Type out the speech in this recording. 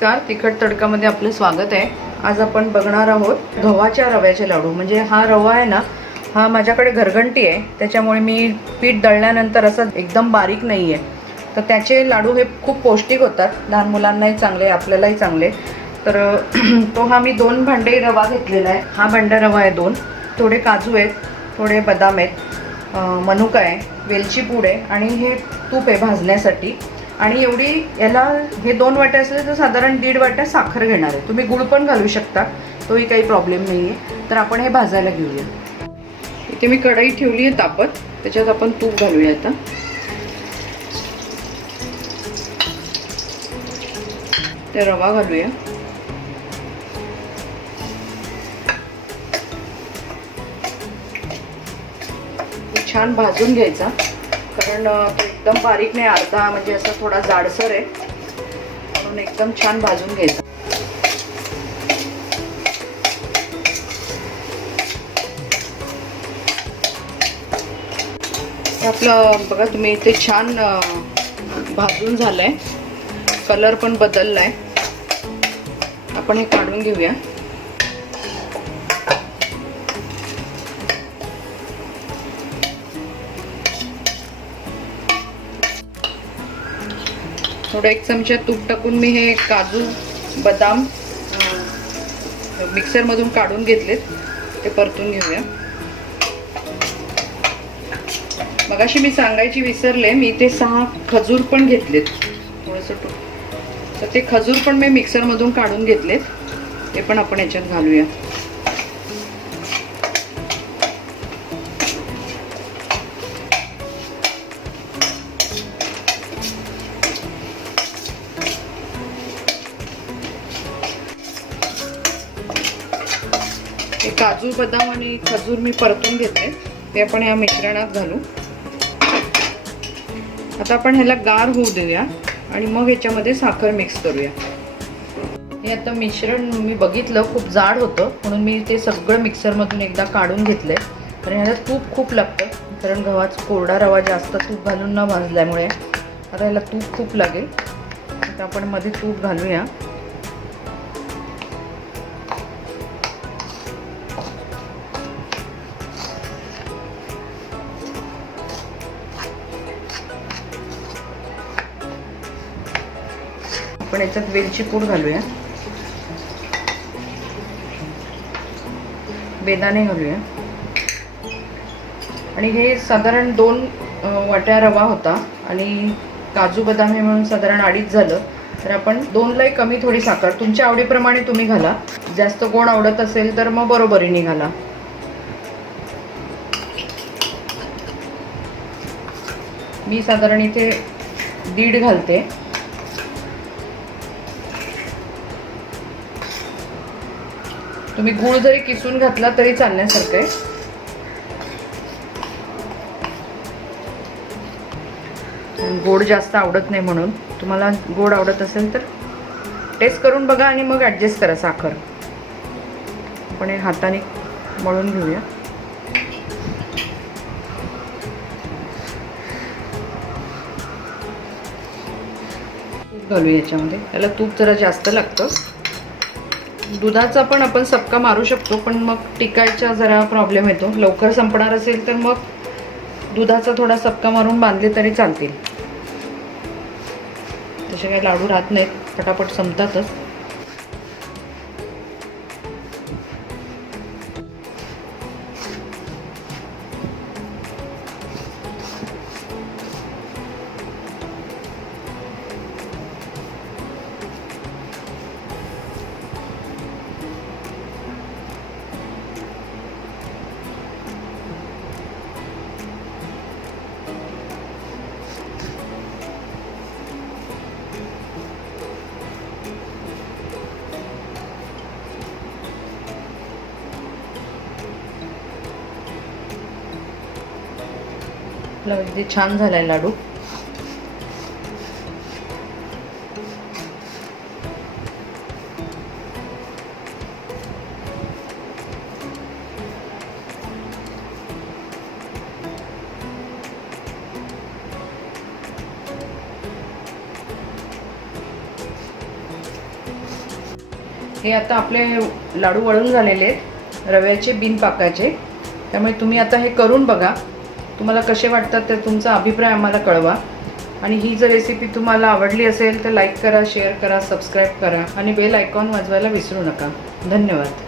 नमस्कार. तिखट तडकामध्ये आपलं स्वागत आहे. आज आपण बघणार आहोत गव्हाच्या रव्याचे लाडू. म्हणजे हा रवा आहे ना हा माझ्याकडे घरघंटी आहे. त्याच्यामुळे मी पीठ दळल्यानंतर असं एकदम बारीक नाही आहे तर त्याचे लाडू हे खूप पौष्टिक होतात. लहान मुलांनाही चांगले आपल्यालाही चांगले. तर तो हा मी दोन भांडे रवा घेतलेला आहे. हा भांडा रवा आहे दोन. थोडे काजू आहेत थोडे बदाम आहेत मनुका आहे वेलची पूड आहे आणि हे तूप आहे भाजण्यासाठी. आणि एवढी याला हे दोन वाट्या असले तर साधारण दीड वाट्या साखर घेणार आहे. तुम्ही गुळ पण घालू शकता. तोही काही प्रॉब्लेम नाही आहे तर आपण हे भाजायला घेऊया. इथे मी कढई ठेवली आहे तापत. त्याच्यात आपण तूप घालूया आता. ते रवा घालूया. छान भाजून घ्यायचा. कारण तो एकदम बारीक नाही अर्धा म्हणजे असा थोडा जाडसर आहे. म्हणून एकदम छान भाजून घ्यायचा. आपलं बघा तुम्ही इथे छान भाजून झालं आहे कलर पण बदललाय. आपण हे काढून घेऊया. थोडं एक चमचा तूप टाकून मी हे काजू बदाम मिक्सरमधून काढून घेतलेत. ते परतून घेऊया. मगाशी मी सांगायची विसरले मी ते सहा खजूर पण घेतलेत. थोडंसं तर ते खजूर पण मी मिक्सरमधून काढून घेतलेत. ते पण आपण याच्यात घालूया. हे काजू बदाम आणि खजूर मी परतून घेते. ते आपण या मिश्रणात घालू. आता आपण ह्याला गार होऊ देऊया आणि मग ह्याच्यामध्ये साखर मिक्स करूया. हे आता मिश्रण मी बघितलं खूप जाड होतं म्हणून मी ते सगळं मिक्सरमधून एकदा काढून घेतलं आहे कारण ह्याला तूप खूप लागतं कारण गव्हाचा कोरडा रवा जास्त तूप घालून न भाजल्यामुळे. आता ह्याला तूप खूप लागेल. आता आपण मध्ये तूप घालूया. आपण याच्यात वेलची पूड घालूया. बेदाणे घालूया. आणि हे साधारण दोन वाट्या रवा होता आणि काजू बदाम हे म्हणून साधारण अडीच झालं. तर आपण दोनलाही कमी थोडी साखर तुमच्या आवडीप्रमाणे तुम्ही घाला. जास्त गोड आवडत असेल तर मग बरोबरीने घाला. मी साधारण इथे दीड घालते. तुम्ही गूळ जरी किसून घातला तरी चालण्यासारखं आहे. गोड जास्त आवडत नाही म्हणून. तुम्हाला गोड आवडत असेल तर टेस्ट करून बघा आणि मग ॲडजस्ट करा साखर. आपण हे हाताने मळून घेऊया. तूप घालू याच्यामध्ये. त्याला तूप जरा जास्त लागतं. दुधाचा पण आपण सबका मारू शकतो पण मग टिकायचा जरा प्रॉब्लेम येतो. लवकर संपणार असेल तर मग दुधाचा थोडा सबका मारून बांधले तरी चालतील. तसे काही लाडू राहत नाहीत पटापट संपतातच. आपला अगदी छान झालाय लाडू. हे आता आपले लाडू वळून झालेले आहेत. रव्याचे बिन पाकाचे त्यामुळे तुम्ही आता हे करून बघा. तुम्हाला कसे वाटतात ते तुमचा अभिप्राय आम्हाला कळवा. आणि ही जर रेसिपी तुम्हाला आवडली असेल तर लाईक करा शेअर करा सबस्क्राईब करा आणि बेल आयकॉन वाजवायला विसरू नका. धन्यवाद.